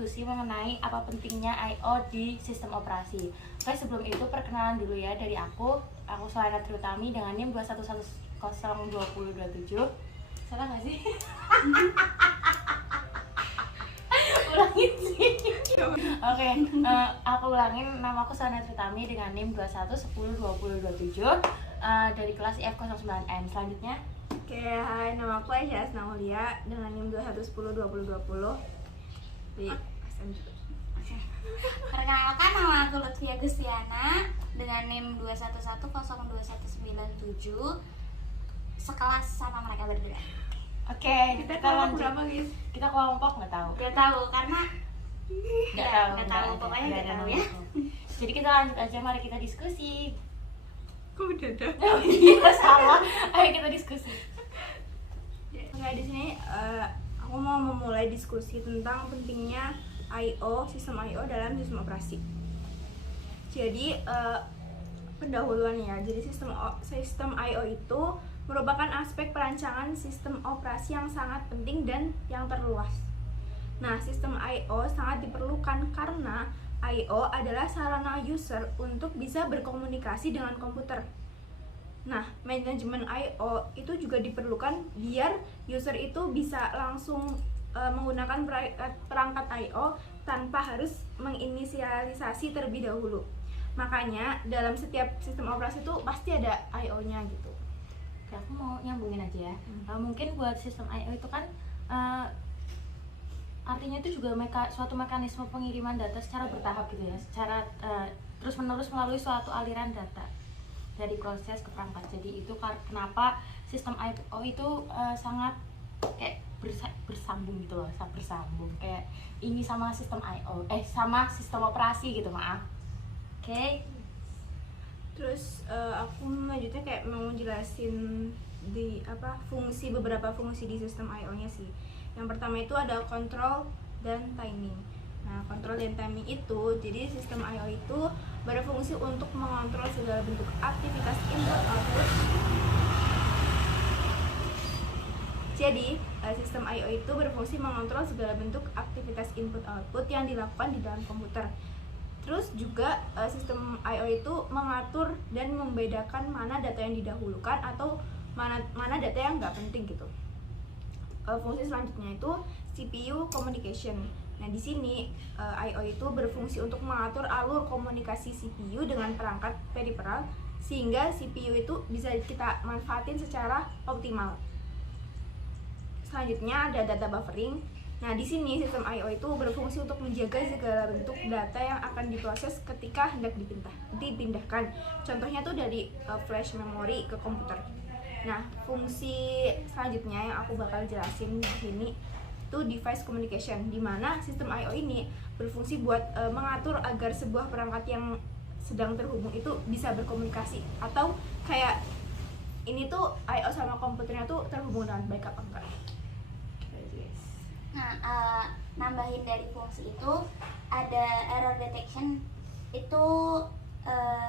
diskusi mengenai apa pentingnya I/O di sistem operasi. Oke, sebelum itu perkenalan dulu ya dari aku. Aku Suhaina Triutami dengan NIM 211002027. Salah nggak sih? Ulangin sih. Oke, aku ulangin, nama aku Suhaina Triutami dengan NIM 211002027 dari kelas IF09M. Selanjutnya. Oke, hai, nama aku Aisyah Asnaulia dengan NIM 21102020 di SMJ. Perkenalkan, nama aku Lutfia Gustiana dengan NIM 211021997, sekelas sama mereka berdua. Oke, Kita kita kelompok lanjut. berapa, guys? Kita kelompok nggak tahu. Gak tahu karena Nggak tahu, pokoknya nggak tahu ya. Jadi kita lanjut aja, mari kita diskusi. Kok udah ada? Oh iya, salah. Ayo kita diskusi. Oke, di sini aku mau memulai diskusi tentang pentingnya I/O, sistem I/O dalam sistem operasi. Jadi pendahuluan ya. Jadi sistem I/O itu merupakan aspek perancangan sistem operasi yang sangat penting dan yang terluas. Nah, sistem I/O sangat diperlukan karena I/O adalah sarana user untuk bisa berkomunikasi dengan komputer. Nah, manajemen I/O itu juga diperlukan biar user itu bisa langsung menggunakan perangkat I/O tanpa harus menginisialisasi terlebih dahulu. Makanya dalam setiap sistem operasi itu pasti ada I/O-nya gitu. Oke, aku mau nyambungin aja ya. Mungkin buat sistem I/O itu kan artinya itu juga suatu mekanisme pengiriman data secara bertahap gitu ya, secara terus-menerus melalui suatu aliran data dari proses ke perangkat. Jadi itu kenapa sistem I/O itu sangat kayak bersambung gitu loh, sangat bersambung. Kayak ini sama sistem I/O, sama sistem operasi gitu, maaf. Oke. Terus aku lanjutnya kayak mau jelasin di beberapa fungsi di sistem I/O-nya sih. Yang pertama itu ada control dan timing. Nah, control dan timing itu, jadi sistem I/O itu berfungsi untuk mengontrol segala bentuk aktivitas input output. Jadi, sistem I/O itu berfungsi mengontrol segala bentuk aktivitas input output yang dilakukan di dalam komputer. Terus juga sistem I/O itu mengatur dan membedakan mana data yang didahulukan atau mana data yang nggak penting gitu. Fungsi selanjutnya itu CPU communication. Nah, di sini I/O itu berfungsi untuk mengatur alur komunikasi CPU dengan perangkat peripheral sehingga CPU itu bisa kita manfaatin secara optimal. Selanjutnya ada data buffering. Nah, di sini sistem I/O itu berfungsi untuk menjaga segala bentuk data yang akan diproses ketika hendak dipindahkan. Contohnya tuh dari flash memory ke komputer. Nah, fungsi selanjutnya yang aku bakal jelasin di sini itu device communication, di mana sistem I/O ini berfungsi buat mengatur agar sebuah perangkat yang sedang terhubung itu bisa berkomunikasi, atau kayak ini tuh I/O sama komputernya tuh terhubung dengan baik apa enggak. Nah, nambahin dari fungsi itu ada error detection. Itu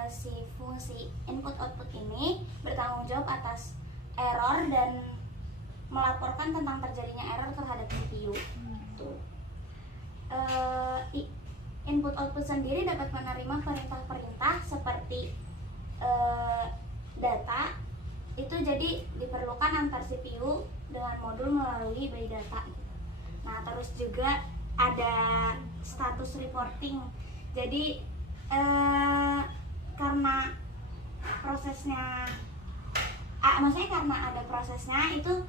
si fungsi input output ini bertanggung jawab atas error dan melaporkan tentang terjadinya error terhadap CPU. Input output sendiri dapat menerima perintah-perintah seperti data. Itu jadi diperlukan antar CPU dengan modul melalui by data. Nah, terus juga ada status reporting. Jadi karena prosesnya maksudnya karena ada prosesnya itu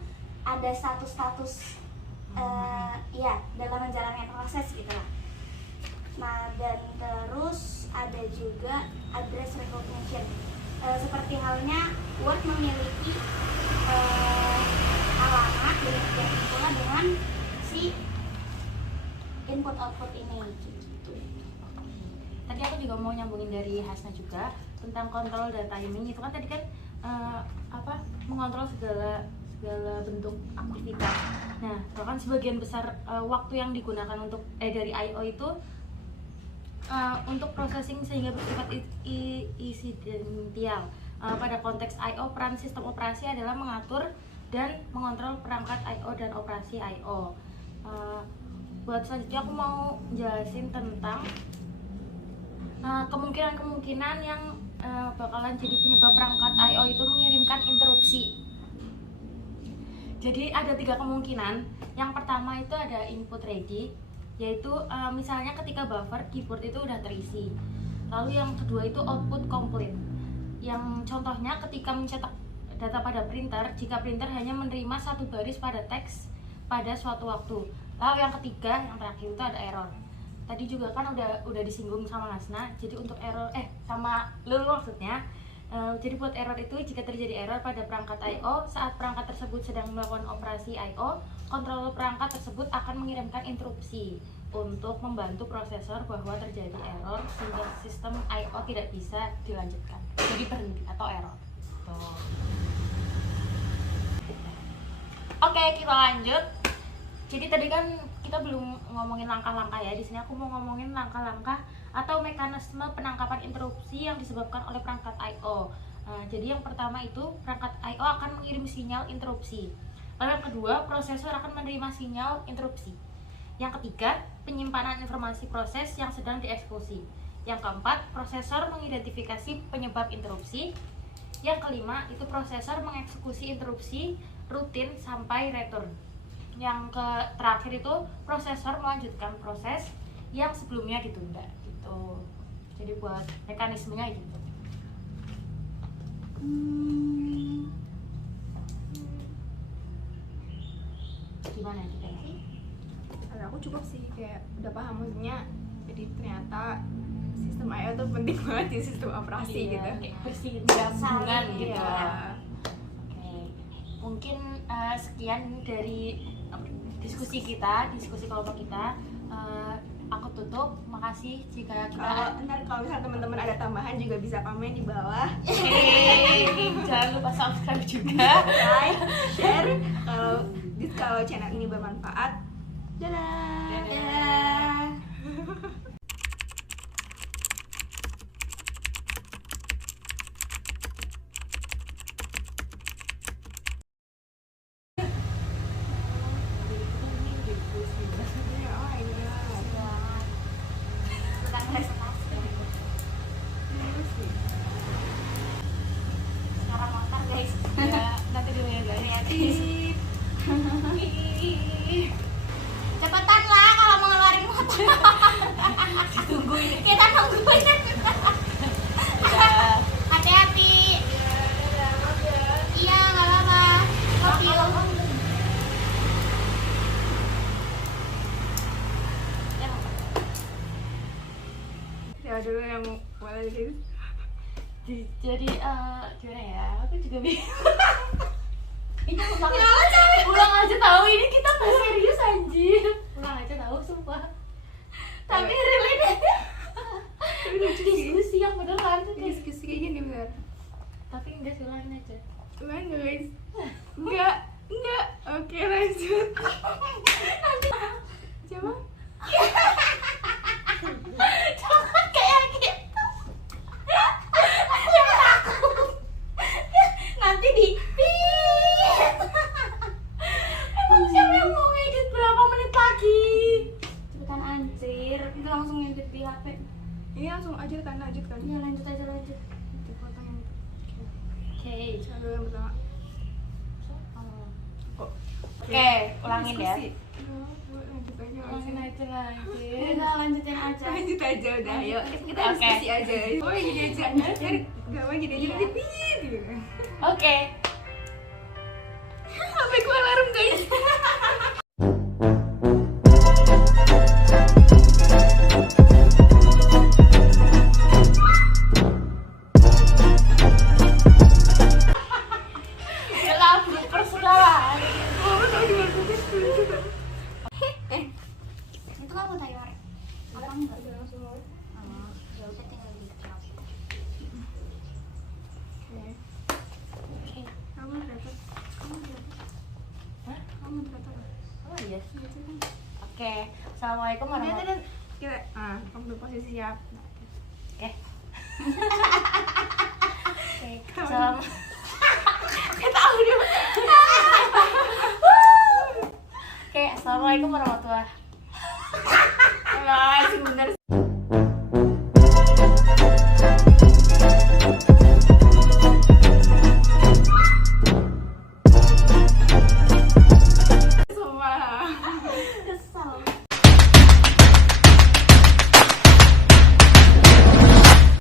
ada status-status dalam menjalankan proses gitu lah. Nah, dan terus ada juga address recognition. Seperti halnya Word memiliki alamat yang pula dengan si input output ini gitu. Tadi aku juga mau nyambungin dari Hasna juga tentang kontrol dan timing. Itu kan tadi kan mengontrol segala bentuk aktivitas. Nah, bahkan sebagian besar waktu yang digunakan untuk dari I/O itu untuk processing sehingga bersifat insidental. Pada konteks I/O, peran sistem operasi adalah mengatur dan mengontrol perangkat I/O dan operasi I/O. buat selanjutnya aku mau jelasin tentang kemungkinan-kemungkinan yang bakalan jadi penyebab perangkat I/O itu mengirimkan interupsi. Jadi ada 3 kemungkinan. Yang pertama itu ada input ready, yaitu misalnya ketika buffer keyboard itu udah terisi. Lalu yang kedua itu output complete. Yang contohnya ketika mencetak data pada printer, jika printer hanya menerima 1 baris pada teks pada suatu waktu. Lalu yang ketiga, yang terakhir itu ada error. Tadi juga kan udah disinggung sama Hasna. Jadi untuk error sama Lulu maksudnya. Jadi buat error itu, jika terjadi error pada perangkat I/O saat perangkat tersebut sedang melakukan operasi I/O, kontroler perangkat tersebut akan mengirimkan interupsi untuk membantu prosesor bahwa terjadi error sehingga sistem I/O tidak bisa dilanjutkan. Jadi berhenti atau error. Tuh. Oke, kita lanjut. Jadi tadi kan kita belum ngomongin langkah-langkah ya. Di sini aku mau ngomongin langkah-langkah atau mekanisme penangkapan interupsi yang disebabkan oleh perangkat I/O. Jadi yang pertama itu perangkat I/O akan mengirim sinyal interupsi. Lalu yang kedua, prosesor akan menerima sinyal interupsi. Yang ketiga, penyimpanan informasi proses yang sedang dieksekusi. Yang keempat, prosesor mengidentifikasi penyebab interupsi. Yang kelima, itu prosesor mengeksekusi interupsi rutin sampai return. Yang terakhir itu prosesor melanjutkan proses yang sebelumnya ditunda gitu. Jadi buat mekanismenya gitu. Gimana kita? Kalau aku cukup sih, kayak udah paham maksudnya. Jadi ternyata sistem I/O tuh penting banget di sistem operasi gitu. Kayak bersihin gabungan gitu. Iya. Oke. Mungkin sekian dari diskusi kelompok kita. Aku tutup. Makasih jika kita Kalau misalnya teman-teman ada tambahan juga bisa komen di bawah. jangan lupa subscribe juga. Like, share kalau channel ini bermanfaat. Dadah. Dadah. Sekarang motor guys. Ya, nanti dulu ya guys. Cepetan lah kalau mau ngeluarin motor. Tungguin. Kita nungguin. Udah. Hati-hati. Iya, nggak apa-apa. Kopi yuk. Ya dulu yang mulai gitu. Jadi gimana ya? Aku juga bingung. Ini ulang aja tahu, ini kita nggak serius anjir. Ulang aja tahu sumpah. Tapi relate. Diskusi yang beneran tuh kayak. Diskusi kayak gini bener. Tapi enggak sih, ulangin aja. Ulang guys. Enggak. Oke, lanjut. Coba. Jangan kayak gitu. Aku yang takut. Nanti di Emang siapa yang mau ngedit berapa menit lagi? Cepetan anjir. Itu langsung ngedit di HP. Ini langsung aja kan, lanjut kan. Iya, lanjut aja. Dipotong yang itu. Oke. Coba yang pertama. Oke, ulangin ya. Diskusi. Lanjut aja. Ulangin aja lagi. Udah lanjutin aja. Lanjut aja udah, ayo kita Oke. diskusi aja. Oh gini aja, gak mau gini aja Iya. nanti pip gitu kan. Oke. Sampai gua alarm guys. Dalam persekolahan. Itu kamu tayar. Apa enggak? Udah langsung mau. Ya udah tinggal di drop. Oke. Kamu berapa? Hah? Kamu berapa? Oh iya. Iya, coba. Oke. Assalamualaikum Lihat, warahmatullahi lihat. Kita, kamu posisi siap. Nah, Oke. Oke. Salam. kita audio. Oke, assalamualaikum warahmatullahi masih benar